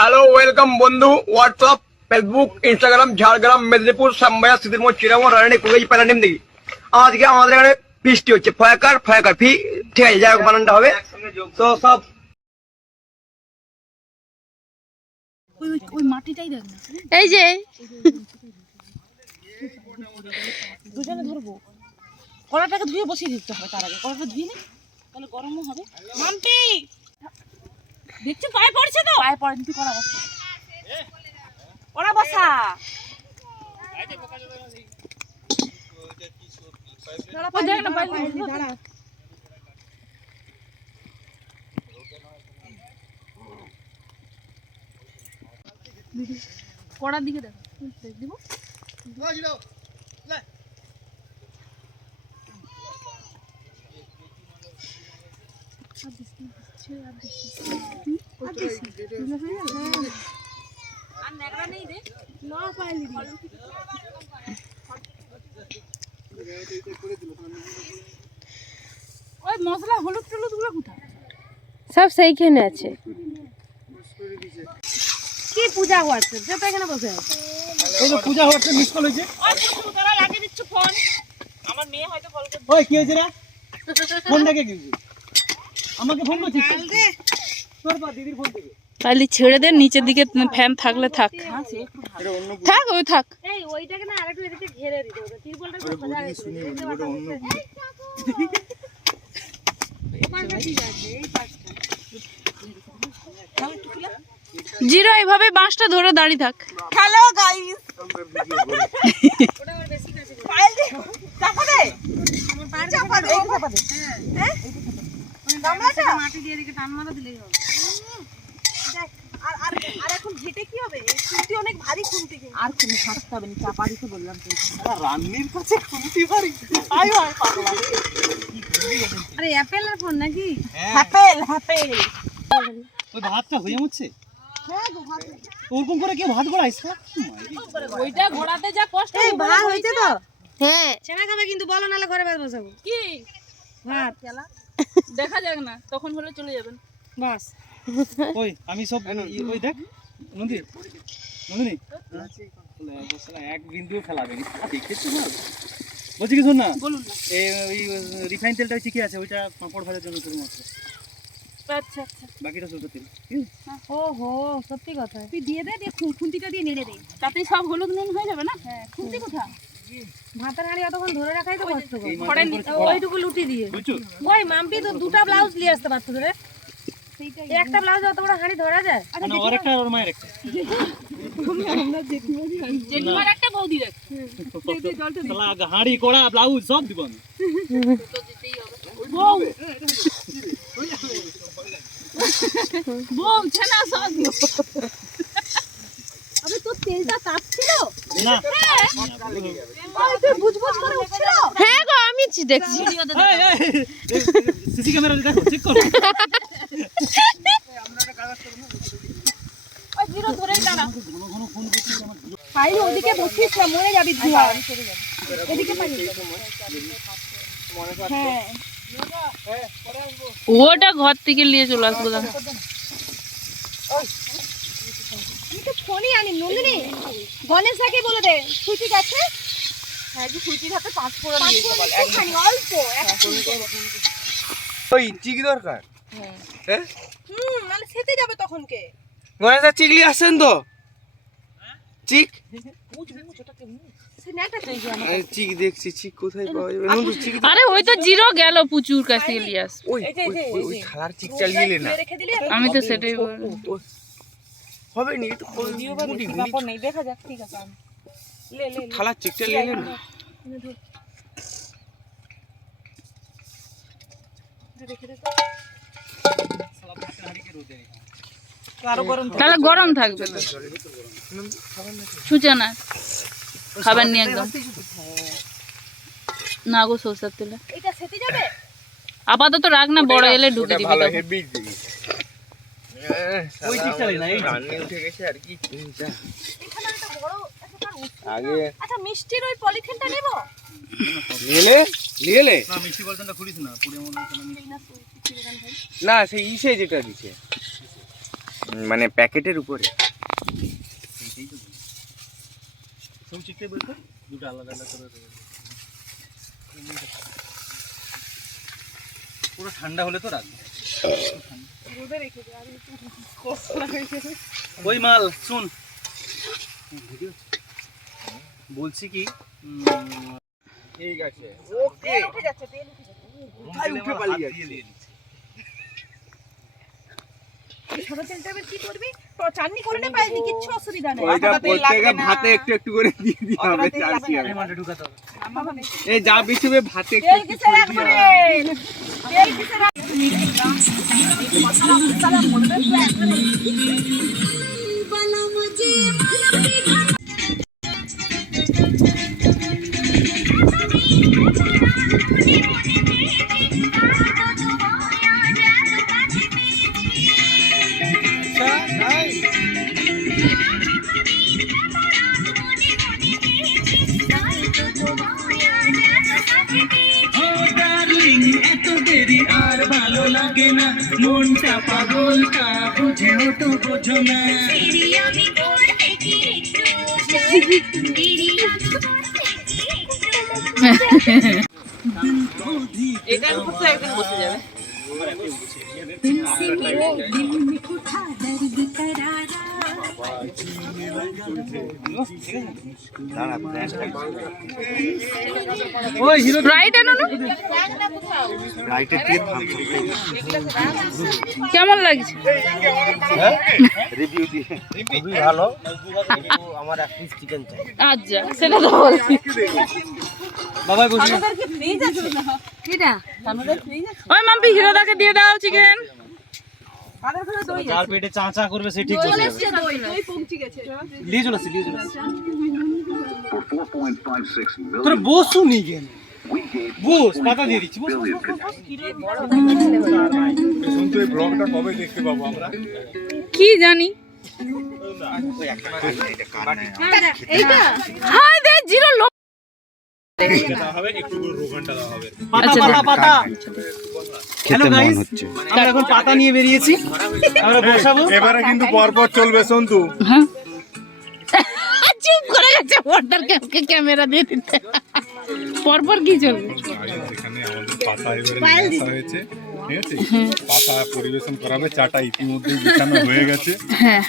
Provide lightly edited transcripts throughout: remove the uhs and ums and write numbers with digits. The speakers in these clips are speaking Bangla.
হ্যালো ওয়েলকাম বন্ধু, WhatsApp, Facebook, Instagram, Jhargram, Medinipur, Shyambazar, Siddhirmor, Chiramor, রানী, কুড়ি, প্যারাডিম দিকে আজকে আমাদের এখানে বৃষ্টি হচ্ছে। ফয়াকার ফয়াকার ফি, ঠিক আছে, যাই হোক বানানটা হবে তো সব। ওই মাটিটাই দেখ না, এই যে দুজনে ধরবো। কড়াটাকে ধুয়ে বসিয়ে দিতে হবে, তার আগে কড়াটা ধুয়ে নে, তাহলে গরমও হবে। মাম্পি দেখছো পায়ে পড়ছে তো, পায়ে পড়েন, তুই কড়া বসা, কড়া বসা। দেখ না পায়ে দাঁড়া। কড়ার দিকে দেখো, দিব ওই মশলা হলুদ টলুদ গুলো কোথায়? সব সেইখানে আছে। কি পূজা হচ্ছে যে তো এখানে বসে আছে? এই যে পূজা হচ্ছে, মিস কল হইছে। ওই তো তোরা লাগিয়ে দিচ্ছ ফোন। আমার মেয়ে হয়তো কল করবে। ওই কি হইছে রে? ফোনটা কে দিয়েছে? আমাকে ফোন করছিস? তোর পা দিদির ফোন থেকে। পালি ছেড়ে দে, নিচের দিকে ফ্যান থাকলে থাক। হ্যাঁ সে একটু ভালো। থাক ওই থাক। এই ওইটাকে না আরেকটু এদিকে ঘিরে দিতে হবে, টিউবওয়েলটা তো সোজা রেখে দিতে হবে। এই পাশটা ঠিক আছে, এই পাশটা তাও একটু খুলে। জিরো এইভাবে বাঁশটা ধরে দাঁড়িয়ে থাক। হ্যালো গাইস, ওটা আর বেশি কাছে পাইল দে, চাপা দে, আমার পায়ের চাপা দে, এই চাপা দে। হ্যাঁ এই গামলাটা মাটি দিয়ে এদিকে টান মারা দিলেই হবে। দেখ আর আর আর এখন ঘেটে কি হবে? খুঁটি অনেক ভারী খুঁটি, আর কোনো থাকতে হবে না, চাপা দিতে বললাম তো। রান্নির কাছে খুঁটি ভারী। আয় আয় পাগলা। আরে অ্যাপেলের ফোন নাকি? Apple Apple. ওই ভাতটা হয়ে যাচ্ছে। হ্যাঁ গো ভাত। ওরকম করে কেউ ভাত গড়াইছে? ওইটা ঘোড়াতে যা কষ্ট। এই ভাত হইছে তো? হ্যাঁ চেনা খাবে কিন্তু বলো, নালে ঘরে ভাত বসাবো। কি ভাত খেলা দেখা যাক না, তখন হলে চলে যাবেন বাস। ওই আমি সব ওই দেখ নন্দী নন্দিনী এক বিন্দু ফেলাবে দেখেছো না? বলছি কি শোন না, বলুন না। ওই রিফাইন তেলটা হচ্ছে কি আছে, ওইটা পাঁপড় ভাজার জন্য শুধুমাত্র, আচ্ছা আচ্ছা। বাকিটা সরষের তেল। ও হো সত্যি কথা। তুই দিয়ে দে, দিয়ে খুন্তিটা দিয়ে নেড়ে দে, তাতেই সব হলুদ নুন হয়ে যাবে না? হ্যাঁ খুন্তি কোথা? ভাতের হাঁড়ি অতক্ষণ ধরে রাখাই তো কষ্ট করে। খড়ের নিচে ওইটুকু লুটি দিয়ে। ওই মাম্পি তো দুটো ব্লাউজ নিয়ে আসতে পারতো রে। একটা ব্লাউজ অত বড় হাঁড়ি ধরা যায়? না ওর একটা আর ওর মায়ের একটা। জেঠিমার একটা বৌদির একটা। শালা হাঁড়ি কোড়া ব্লাউজ সব দিব আমি। বউ বউ ছানা সব দিব। আবে তোর তেলটা তাপছিল না ওই তুই বুঝবুঝ করে উঠছিল। হ্যাঁ গো আমি দেখছি। সিসি ক্যামেরা দেখো, চেক করো। ওই জিরো ধরেই দাঁড়া। পাইলে ওদিকে বসিস না, মরে যাবি ধোয়া। এদিকে পাইলে হ্যাঁ ওটা ঘর থেকে নিয়ে চলে আসবো। আমি তো ফোনই আনি। নন্দিনী গণেশকে বলে দে ছুটি গেছে। হ্যাঁ যে ছুটির হাতে 5 ফোড়ন দিয়েছে বল, একখানি অল্প ওই চিকি দরকার। হ্যাঁ মানে সেতে যাবে তখন কে? গণেশদা চিকলি আসছেন তো? চিক সে নেটা পেয়ে গেল। চিক দেখছি, চিক কোথায় পাওয়া যাবে? নন্দু চিক আরে ওই তো জিরো গেল পুচুর কাছ থেকে নিয়ে আস। ওই ওই থালার চিকটা নিয়ে না রেখে দিলি। আমি তো সেটাই বললাম। হবে নি তো গুটি ব্যাপার নেই, দেখা যাক। ঠিক আছে লে লে থালার চিকটা নিয়ে না। রেখে দে তো। আরো গরম তাহলে গরম থাকবে তো। ছুঁচে না খাবার নিয়ে একদম না গো, সরষের তেলে এটা সেতে যাবে। আপাতত রাখ না, বড় এলে ঢুকে দিবি ভালো তখন। হেভি দিবি। ওই চিকটা না এই রান্নি উঠে গেছে আর কি। এখানে একটা বড় একটা আগে আচ্ছা মিষ্টির ওই পলিথিনটা নেব। নিলে না মিষ্টি বলতেনটা খুলিস না, পুরো মনে হচ্ছে না সেই ইসে যেটা দিছে মানে প্যাকেটের উপরে সব ঠিকঠাক বলতো দুটো আলাদা আলাদা করে দেবো। পুরো ঠান্ডা হলে তো রাখবো। ওই মাল শুন, বলছি কি ঠিক আছে তেল উঠে যাচ্ছে, তেল উঠে যাচ্ছে। কোথায় উঠে পালিয়ে যাচ্ছে? এই ছোট তেলটা এবার কি করবি? তো চাটনি করে নে পাইনি, কিচ্ছু অসুবিধা নেই। ওইটা প্রত্যেকে ভাতে একটু একটু করে দিয়ে দিতে হবে চাষি এই মাঠে ঢুকাতে হবে। এই যা বিছবে ভাতে একটু তেল একটু কিসে রাখবে রে? তেল কিসে রাখবে? এত দেরি আর ভালো লাগে না, মনটা পাগল তা বুঝেও তো বোঝো না। এটার উপর তো একদিন বসে যাবে। ওই হিরো স্প্রাইট আনো না? রাইটের দিয়ে কেমন লাগছে? রিভিউ দিয়ে খুবই ভালো আমার এক পিস চিকেন চাই আচ্ছা, সেটা তো বলছি। বাবাই বসে আমাদের কি ফ্রিজ আছে? কিটা? আমাদের ফ্রিজ আছে? ওই মাম্পি হিরোদাকে দিয়ে দাও চিকেন। কাদের ঘরে দই যার পেটে চাঁচা করবে সে ঠিক বসে যাবে। দই, দই পৌঁছে গেছে। লিয়ে চলে আসি, লিয়ে চলে আসি। তোরা বসু নি কেন? বস, পাতা দিয়ে দিচ্ছি, বস, বস, বস, বস। শুনতো এই ব্লগটা কবে দেখতে পাবো আমরা? কি জানি। এইটা? হাই দে জিরো লো। দেওয়া হবে একটু করে রোগানটা দেওয়া হবে। পাতা, আচ্ছা, পাতা, পাতা। হ্যালো খেতে মন গাইস, হচ্ছে। আমরা এখন পাতা নিয়ে বেরিয়েছি, আমরা বসাবো। এবারে কিন্তু পরপর চলবে সন্তু। হ্যাঁ চুপ করে গেছে, ওয়াটার ক্যাপকে ক্যামেরা দিয়ে দিতে। পরপর কি চলবে? এখানে আমাদের পাতা এবারে নিয়ে আসা হয়েছে, ঠিক আছে? পাতা পরিবেশন করাবে, চাটা ইতিমধ্যে বিছানো হয়ে গেছে। হ্যাঁ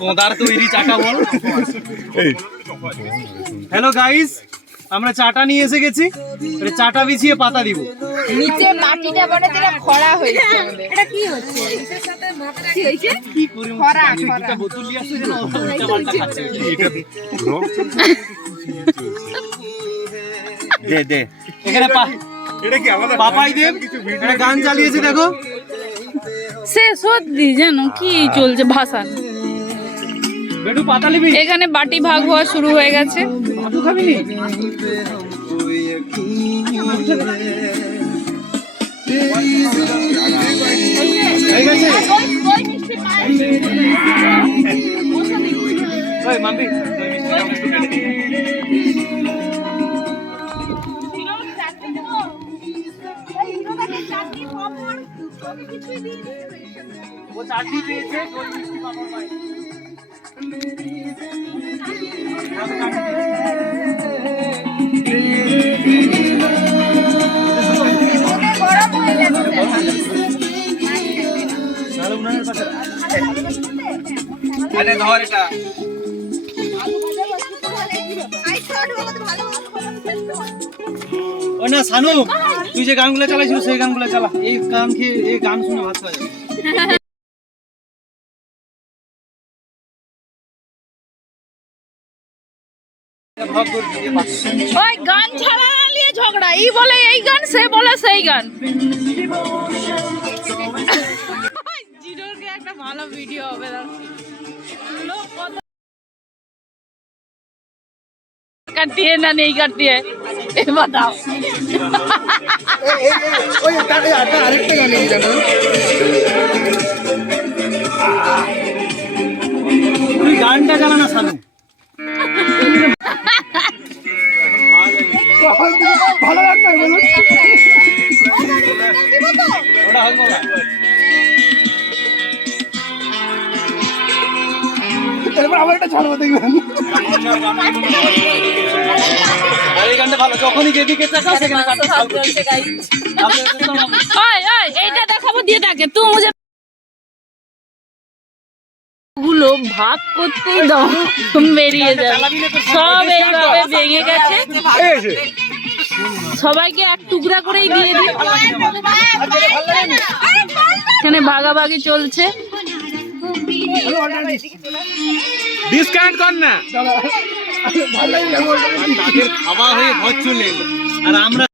কোদার তৈরি চাটা বল। এই হ্যালো গাইস, আমরা চাটা নিয়ে এসে গেছি, এবারে চাটা বিছিয়ে পাতা দিব। নিচে মাটিটা বড় যেটা খরা হয়েছে। এটা কি হচ্ছে? এটার সাথে মাপটা কি হইছে? কি করি খরা, একটা বোতল নিয়ে আসছে যেন উল্টা পাল্টা খাচ্ছে। এটা ব্লগ দে দে এখানে এটা কি আমাদের পাপাই দেব একটা গান চালিয়েছে দেখো। সে সত্যি জানো কি চলছে ভাষণ। বেটু পাতা নিবি? এখানে বাটি ভাগ হওয়া শুরু হয়ে গেছে। ভাতু খাবি নি? হয়ে গেছে? ওই মাম্পি, দই মিষ্টি দাও, একটু কেটে দিই। ও চাটনি পেয়েছে, দই মিষ্টি পাপড় পাই। তাহলে উনানের পাশে আরে ধর এটা ও না সানু, তুই যে গানগুলো চালাইছিস সেই গানগুলো চালা। এই গান খেয়ে এই গান শুনে ভাত খাওয়া যাবে। ভাগ করে দিয়ে পাচ্ছি। ওই গান ছাড়া না নিয়ে ঝগড়া, এই বলে এই গান, সে বলে সেই গান। জিরোরকে একটা ভালো ভিডিও হবে দাও। লোক কত करती है ना नहीं करती है ये बताओ। ওই তারে আরেকটা গান এই জানো তুই গানটা চালা না সানু। ভালো লাগছে বলুন ওটা হবে না। আর এই গানটা ভালো, যখনই যেদিকে তাকাও সেখানে গানটা চালু করতে। ওই ওই এইটা দেখাবো দিয়ে থাকে তুই মুঝে গুলো ভাগ করতেই দাও বেরিয়ে যাবে সব এইভাবে ভেঙে গেছে সবাইকে এক টুকরা করেই দিয়ে দিই এখানে ভাগাভাগি চলছে ডিসকাউন্ট কর না, তাদের খাওয়া হয়ে ঘর চলে এলো আর আমরা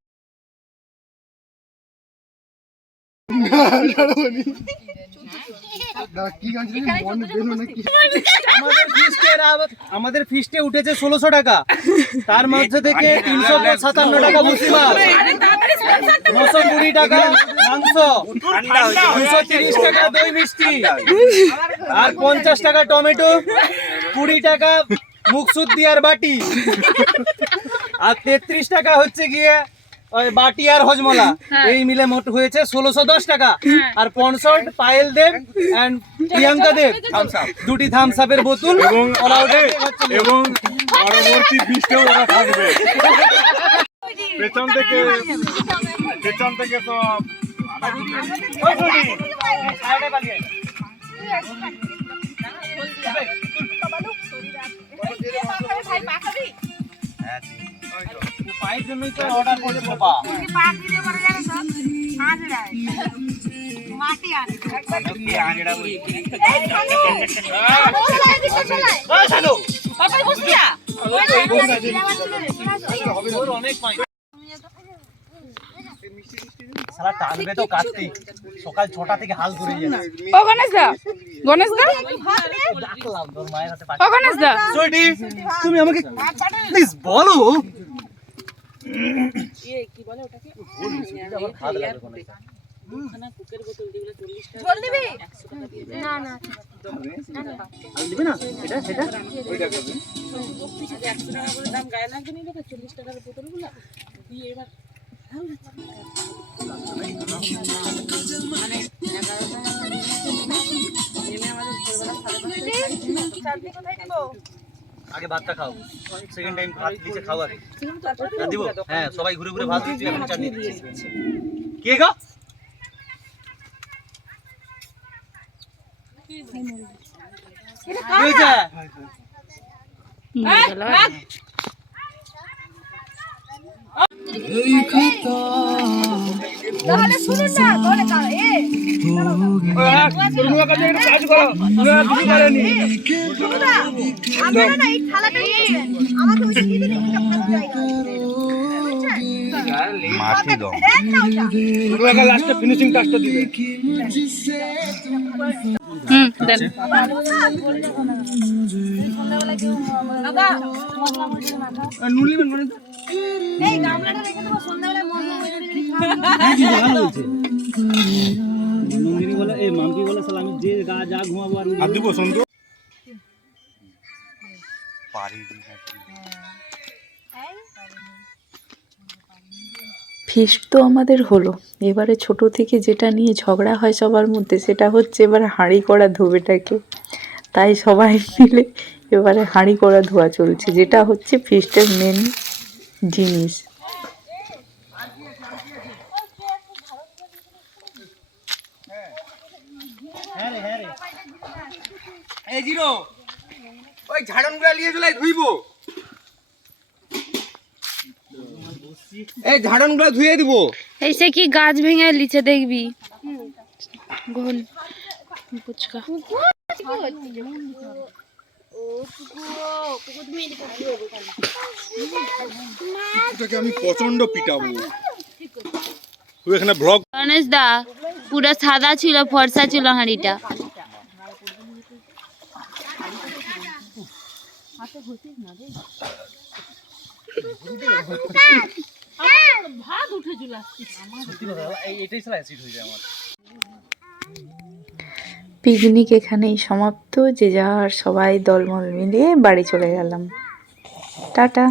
আমাদের ফিস্টে উঠেছে 1600 টাকা, তার মধ্যে থেকে 357 টাকা মুসলিম, 920 টাকা মাংস, 230 টাকা দই মিষ্টি, আর 50 টাকা টমেটো, 20 টাকা মুখশুদ্ধি আর বাটি, আর 33 টাকা হচ্ছে গিয়ে ওই বাটি আর হজমলা, এই মিলে মোট হয়েছে 1610 টাকা। আর পনসল্ট পায়েল দেব এন্ড প্রিয়াঙ্কা দেব দুটি থামস আপের বোতল এবং পরবর্তী ফিস্টেও ওরা থাকবে পেছন থেকে তো পায়ের জন্যই তো অর্ডার করে বাবা। সারা টানবে তো কার্তিক, সকাল 6টা থেকে হাল ধরে যাচ্ছে। ও গণেশ দা ডাকলাম তোর মায়ের হাতে ও গণেশ দা সুইটি, তুমি আমাকে প্লিজ বলো দিবে না এটা সেটা আগে ভাতটা খাও, সেকেন্ড টাইম ভাত নিচে খাও আগে দিব। হ্যাঁ সবাই ঘুরে ঘুরে ভাত দিচ্ছি, এখন চাটনি দিচ্ছি। কে গো তাহলে শুনুন না তাহলে আপনারা না এই থালাটা নিয়েছেন আমাকে ওই দিয়ে দিন একটা ভালো জায়গা মাছি দাও লাস্টে ফিনিশিং টাচটা দিবে। দেন এই গামলাটা রেখে দেবো সন্ধ্যাবেলা মজা করে নন্দিনী বলে এই মাম্পি বলে সালা আমি যে যা ঘুমাবো আর দিব সন্ধ্যা পারি ফিস্ট তো আমাদের হলো, এবারে ছোট থেকে যেটা নিয়ে ঝগড়া হয় সবার মধ্যে সেটা হচ্ছে এবার হাঁড়ি করা ধোবেটাকে। তাই সবাই মিলে এবারে হাঁড়ি করা ধোয়া চলছে, যেটা হচ্ছে ফিস্টের মেন জিনিস। এই জিরো ওই ঝাড়নগুলা নিয়ে চলে ধুইবো, এই ঝাড়নগুলা ধুয়ে দিব। ऐसे কি গাছ ভেঙে লিচে দেখবি গোল পুচকা এটাকে আমি প্রচন্ড পিটাবো। তুই এখানে ব্লগ গণেশ দা পুরো সাদা ছিল, ফর্সা ছিল হাঁড়িটা। পিকনিক এখানেই সমাপ্ত, যে যার সবাই দলমল মিলিয়ে বাড়ি চলে গেলাম। টাটা।